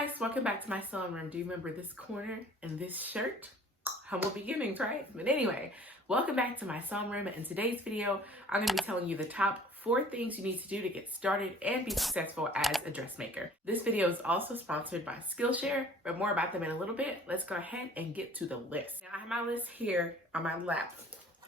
guys, welcome back to my sewing room. Do you remember this corner and this shirt? Humble beginnings, right? But anyway, welcome back to my sewing room. In today's video, I'm going to be telling you the top 4 things you need to do to get started and be successful as a dressmaker. This video is also sponsored by Skillshare, but more about them in a little bit. Let's go ahead and get to the list. Now, I have my list here on my lap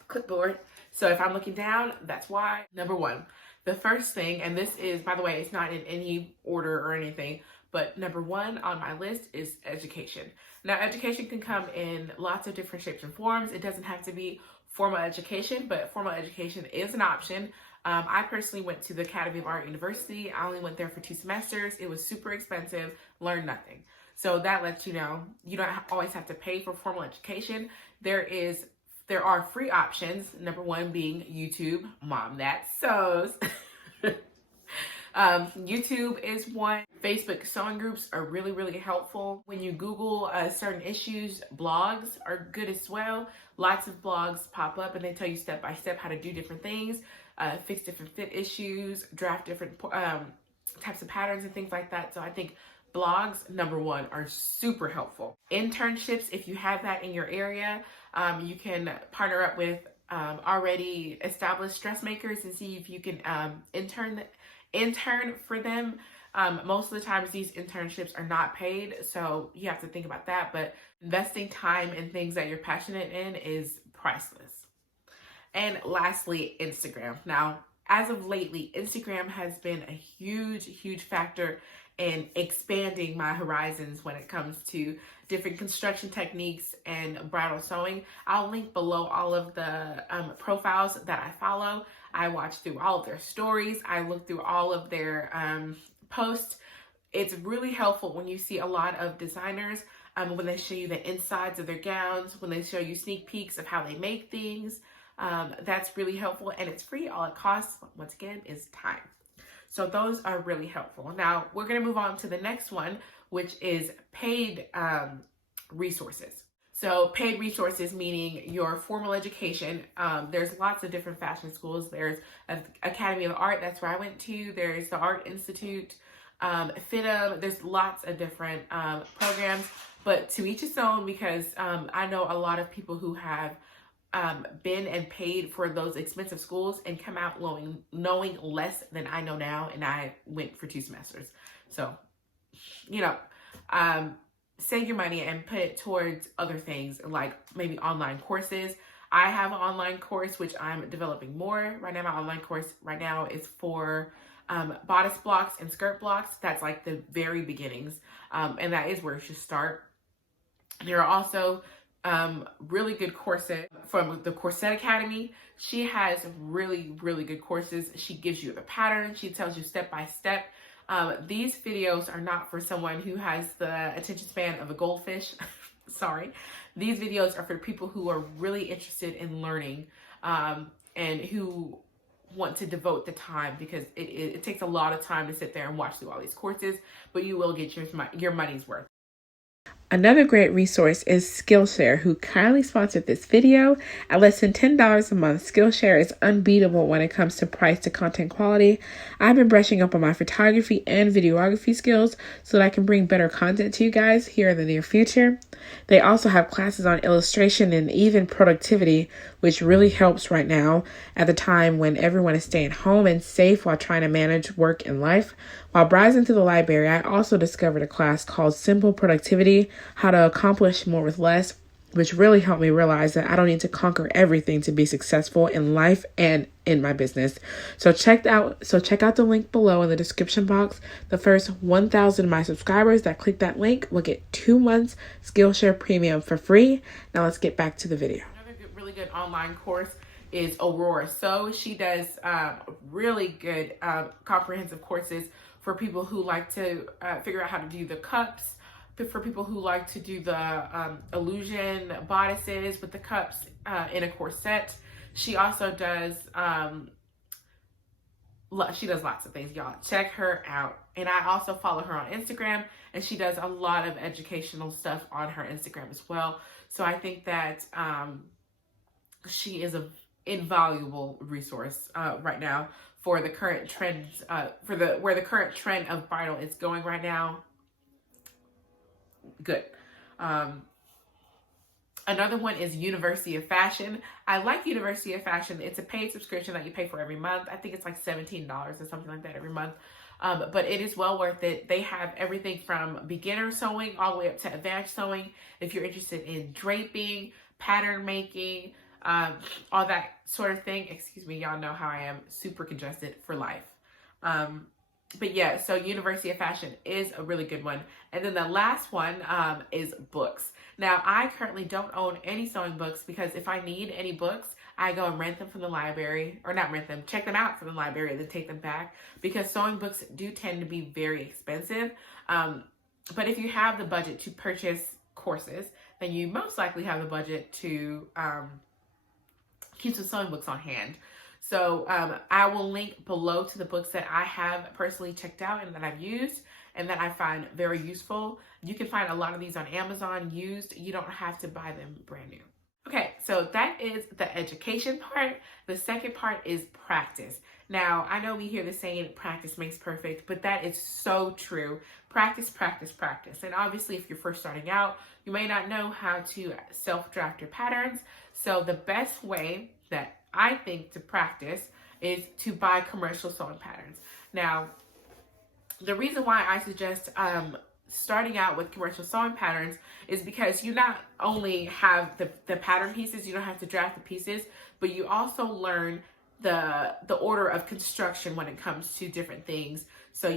clipboard. So if I'm looking down, that's why. Number 1, the first thing, and this is, by the way, it's not in any order or anything, but number 1 on my list is education. Now, education can come in lots of different shapes and forms. It doesn't have to be formal education, but formal education is an option. I personally went to the Academy of Art University. I only went there for 2 semesters. It was super expensive, learned nothing. So that lets you know, you don't always have to pay for formal education. There are free options. Number 1 being YouTube, Mom That Sews. YouTube is one. Facebook sewing groups are really helpful. When you Google certain issues, blogs are good as well. Lots of blogs pop up and they tell you step by step how to do different things, fix different fit issues, draft different types of patterns and things like that. So I think blogs, number 1, are super helpful. Internships, if you have that in your area, you can partner up with already established dressmakers and see if you can intern for them. Most of the times these internships are not paid, so you have to think about that, but investing time in things that you're passionate in is priceless. And lastly, Instagram. Now, as of lately, Instagram has been a huge factor in expanding my horizons when it comes to different construction techniques and bridal sewing. I'll link below all of the profiles that I follow. I watch through all of their stories. I look through all of their posts. It's really helpful when you see a lot of designers, when they show you the insides of their gowns, when they show you sneak peeks of how they make things. That's really helpful, and it's free. All it costs, once again, is time. So those are really helpful. Now we're going to move on to the next one, which is paid resources. So paid resources, meaning your formal education. There's lots of different fashion schools. There's Academy of Art, that's where I went to. There's the Art Institute, FITM. There's lots of different programs, but to each his own, because I know a lot of people who have been and paid for those expensive schools and come out knowing less than I know now, and I went for 2 semesters. So, save your money and put it towards other things, like maybe online courses. I have an online course, which I'm developing more. Right now, my online course right now is for bodice blocks and skirt blocks. That's like the very beginnings. And that is where you should start. There are also really good courses from the Corset Academy. She has really good courses. She gives you the pattern. She tells you step by step. These videos are not for someone who has the attention span of a goldfish. Sorry. These videos are for people who are really interested in learning and who want to devote the time, because it takes a lot of time to sit there and watch through all these courses, but you will get your money's worth. Another great resource is Skillshare, who kindly sponsored this video. At less than $10 a month, Skillshare is unbeatable when it comes to price to content quality. I've been brushing up on my photography and videography skills so that I can bring better content to you guys here in the near future. They also have classes on illustration and even productivity, which really helps right now at the time when everyone is staying home and safe while trying to manage work and life. While browsing through the library, I also discovered a class called Simple Productivity, How to Accomplish More with Less, which really helped me realize that I don't need to conquer everything to be successful in life and in my business. So check out the link below in the description box. The first 1,000 of my subscribers that click that link will get 2 months Skillshare Premium for free. Now let's get back to the video. Another really good online course is Aurora. So she does really good comprehensive courses for people who like to figure out how to do the cups, for people who like to do the illusion bodices with the cups in a corset. She also does, she does lots of things, y'all. Check her out. And I also follow her on Instagram, and she does a lot of educational stuff on her Instagram as well. So I think that she is an invaluable resource right now for the current trends, where the current trend of bridal is going right now. good. Another one is University of Fashion. I like University of Fashion. It's a paid subscription that you pay for every month. I think it's like $17 or something like that every month. But it is well worth it. They have everything from beginner sewing all the way up to advanced sewing. If you're interested in draping, pattern making, all that sort of thing. Excuse me, y'all know how I am, super congested for life. But yeah, so University of Fashion is a really good one. And then the last one is books. Now, I currently don't own any sewing books because if I need any books, I go and rent them from the library, or not rent them, check them out from the library and then take them back, because sewing books do tend to be very expensive. But if you have the budget to purchase courses, then you most likely have the budget to keep some sewing books on hand. So I will link below to the books that I have personally checked out and that I've used and that I find very useful. You can find a lot of these on Amazon used. You don't have to buy them brand new. Okay, so that is the education part. The second part is practice. Now, I know we hear the saying, practice makes perfect, but that is so true. Practice, practice, practice. And obviously, if you're first starting out, you may not know how to self-draft your patterns. So the best way that I think to practice is to buy commercial sewing patterns. Now, the reason why I suggest starting out with commercial sewing patterns is because you not only have the pattern pieces, you don't have to draft the pieces, but you also learn the order of construction when it comes to different things. So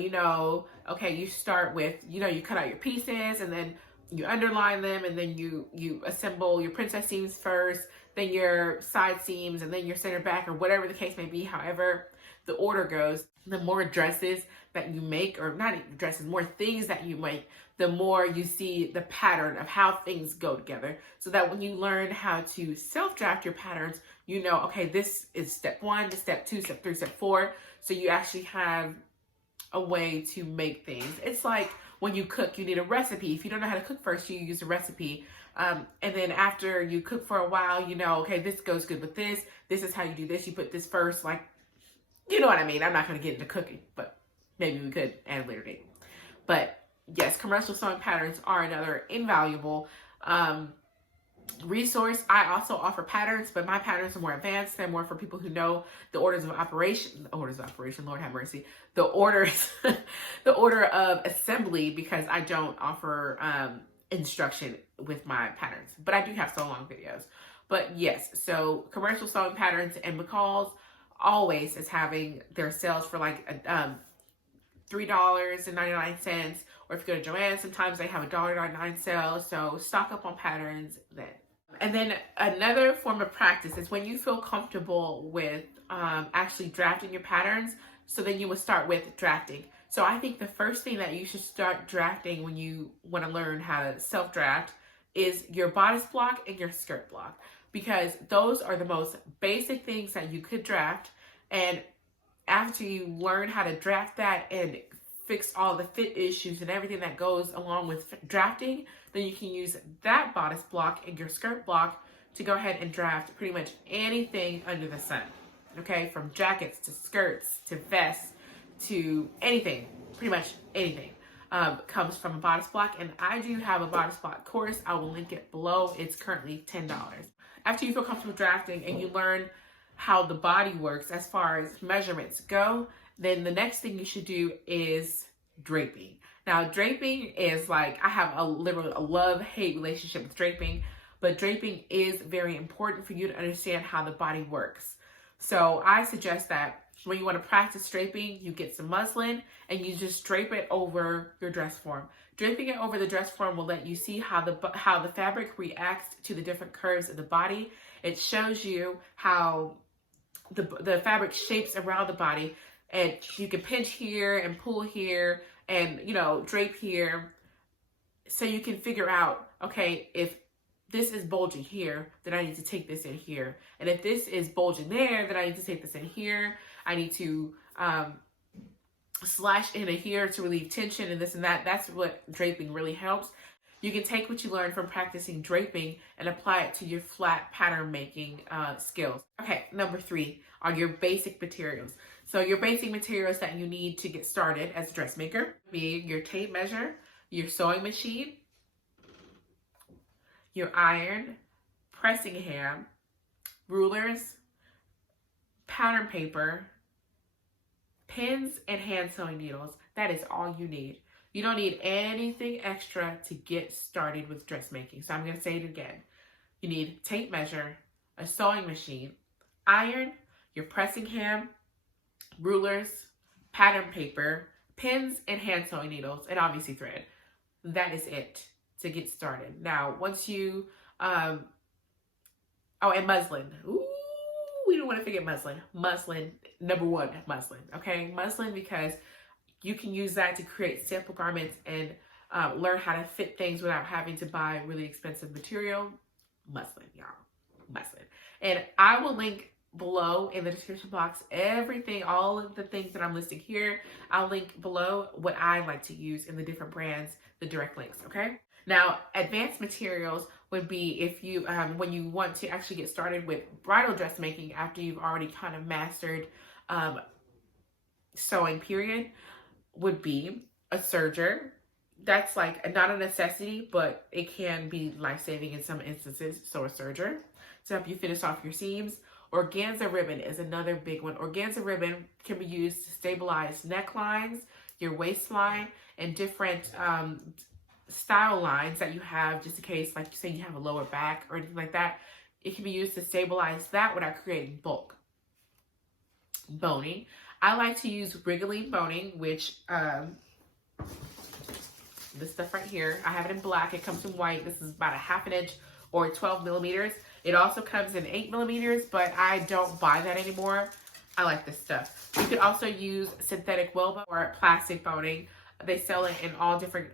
okay, you start with, you cut out your pieces and then you underline them, and then you assemble your princess seams first, then your side seams, and then your center back, or whatever the case may be. However the order goes, the more dresses that you make, or not even dresses, more things that you make, the more you see the pattern of how things go together. So that when you learn how to self-draft your patterns, okay, this is step 1, this step 2, step 3, step 4. So you actually have a way to make things. It's like when you cook, you need a recipe. If you don't know how to cook first, you use a recipe. And then after you cook for a while, okay, this goes good with this. This is how you do this. You put this first, like, you know what I mean? I'm not going to get into cooking, but maybe we could at a later date. But yes, commercial sewing patterns are another invaluable resource. I also offer patterns, but my patterns are more advanced. They're more for people who know the orders of operation, Lord have mercy, the orders, the order of assembly, because I don't offer instruction with my patterns, but I do have sew along videos. But yes, so commercial sewing patterns and McCall's always is having their sales for like $3.99, or if you go to Joann, sometimes they have a $1.99 sale. So stock up on patterns then. And then another form of practice is when you feel comfortable with actually drafting your patterns. So then you would start with drafting. So I think the first thing that you should start drafting when you want to learn how to self-draft is your bodice block and your skirt block, because those are the most basic things that you could draft. And after you learn how to draft that and fix all the fit issues and everything that goes along with drafting, then you can use that bodice block and your skirt block to go ahead and draft pretty much anything under the sun. Okay, from jackets to skirts to vests to anything, pretty much anything comes from a bodice block. And I do have a bodice block course. I will link it below. It's currently $10. After you feel comfortable drafting and you learn how the body works as far as measurements go, then the next thing you should do is draping. Now, draping is like, I have a love-hate relationship with draping, but draping is very important for you to understand how the body works. So I suggest that when you want to practice draping, you get some muslin and you just drape it over your dress form. Draping it over the dress form will let you see how the fabric reacts to the different curves of the body. It shows you how the fabric shapes around the body, and you can pinch here and pull here and drape here, so you can figure out, okay, if this is bulging here, then I need to take this in here, and if this is bulging there, then I need to take this in here. I need to slash in here to relieve tension and this and that. That's what draping really helps. You can take what you learn from practicing draping and apply it to your flat pattern making skills. Okay, number 3 are your basic materials. So your basic materials that you need to get started as a dressmaker be your tape measure, your sewing machine, your iron, pressing ham, rulers, pattern paper, pins, and hand sewing needles. That is all you need. You don't need anything extra to get started with dressmaking. So I'm going to say it again. You need tape measure, a sewing machine, iron, your pressing ham, rulers, pattern paper, pins, and hand sewing needles, and obviously thread. That is it to get started. Now, once you, and muslin. Ooh, we don't want to forget muslin. Muslin, number one, muslin, okay? Muslin, because you can use that to create sample garments and learn how to fit things without having to buy really expensive material. Muslin, y'all, muslin. And I will link below in the description box everything, all of the things that I'm listing here. I'll link below what I like to use in the different brands, the direct links, okay? Now, advanced materials would be if you, when you want to actually get started with bridal dressmaking after you've already kind of mastered sewing period, would be a serger. That's like not a necessity, but it can be life-saving in some instances. So a serger to help you finish off your seams. Organza ribbon is another big one. Organza ribbon can be used to stabilize necklines, your waistline, and different style lines that you have, just in case, like you say you have a lower back or anything like that. It can be used to stabilize that without creating bulk. Boning. I like to use wriggling boning, which this stuff right here, I have it in black. It comes in white. This is about a 1/2 inch or 12 millimeters. It also comes in 8 millimeters, but I don't buy that anymore. I like this stuff. You could also use synthetic whalebone or plastic boning. They sell it in all different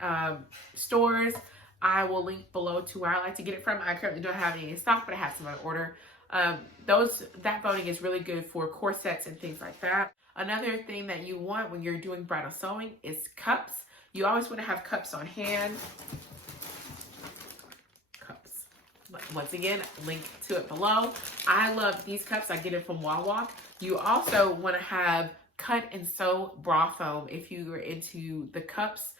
stores. I will link below to where I like to get it from. I currently don't have any in stock, but I have some on order. That boning is really good for corsets and things like that. Another thing that you want when you're doing bridal sewing is cups. You always want to have cups on hand. Cups. Once again, link to it below. I love these cups. I get it from Wawa. You also want to have cut and sew bra foam if you are into the cups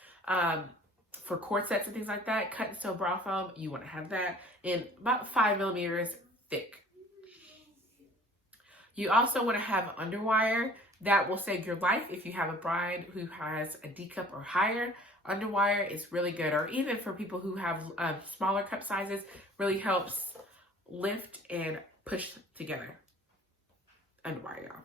for corsets and things like that. Cut and sew bra foam, you want to have that in about 5 millimeters thick. You also want to have underwire. That will save your life if you have a bride who has a D cup or higher. Underwire is really good, or even for people who have smaller cup sizes, really helps lift and push together. Underwire, y'all.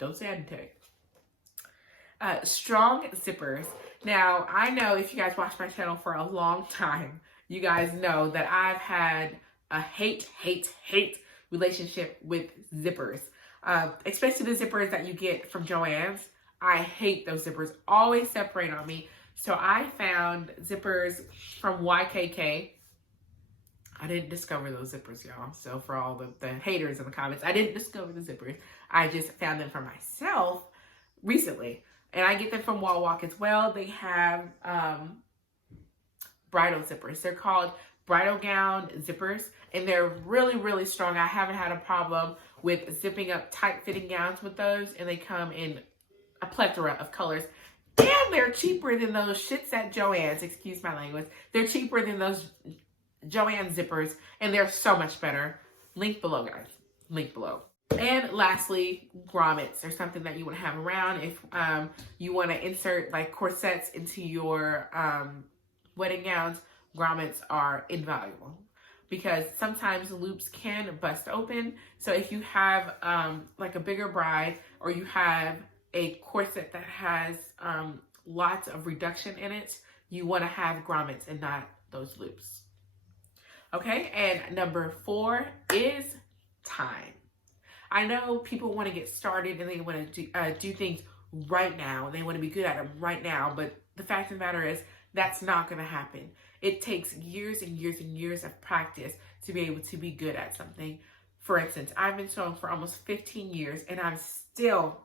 Don't say I didn't tell you. Strong zippers. Now, I know if you guys watch my channel for a long time, you guys know that I've had a hate relationship with zippers. Especially the zippers that you get from Joann's. I hate those zippers. Always separate on me. So I found zippers from YKK. I didn't discover those zippers, y'all. So for all the haters in the comments, I didn't discover the zippers. I just found them for myself recently. And I get them from Wawa as well. They have bridal zippers. They're called bridal gown zippers. And they're really, really strong. I haven't had a problem with zipping up tight-fitting gowns with those. And they come in a plethora of colors. And they're cheaper than those shits at Joann's. Excuse my language. They're cheaper than those Joann zippers, and they're so much better. Link below, guys. Link below. And lastly, grommets are something that you want to have around if you want to insert like corsets into your wedding gowns. Grommets are invaluable because sometimes loops can bust open. So if you have like a bigger bride, or you have a corset that has lots of reduction in it, you want to have grommets and not those loops. Okay, and number 4 is time. I know people want to get started and they want to do things right now. They want to be good at them right now, but the fact of the matter is that's not going to happen. It takes years and years and years of practice to be able to be good at something. For instance, I've been sewing for almost 15 years and I'm still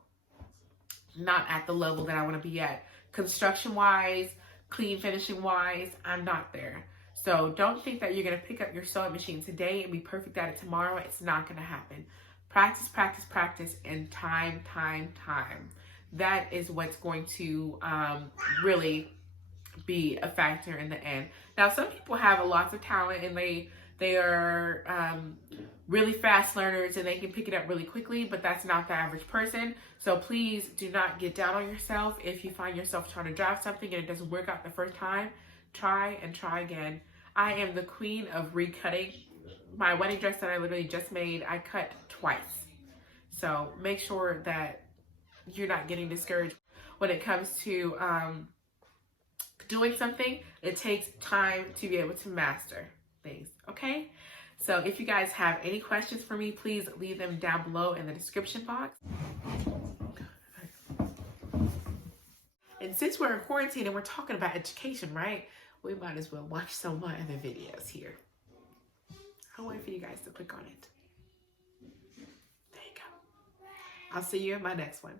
not at the level that I want to be at. Construction-wise, clean finishing-wise, I'm not there. So don't think that you're going to pick up your sewing machine today and be perfect at it tomorrow. It's not going to happen. Practice, practice, practice, and time. That is what's going to really be a factor in the end. Now, some people have lots of talent and they are really fast learners and they can pick it up really quickly, but that's not the average person. So please do not get down on yourself if you find yourself trying to draft something and it doesn't work out the first time. Try and try again. I am the queen of recutting. My wedding dress that I literally just made, I cut twice. So make sure that you're not getting discouraged when it comes to doing something. It takes time to be able to master things, okay? So if you guys have any questions for me, please leave them down below in the description box. And since we're in quarantine and we're talking about education, right? We might as well watch some of my other videos here. I'll wait for you guys to click on it. There you go. I'll see you in my next one.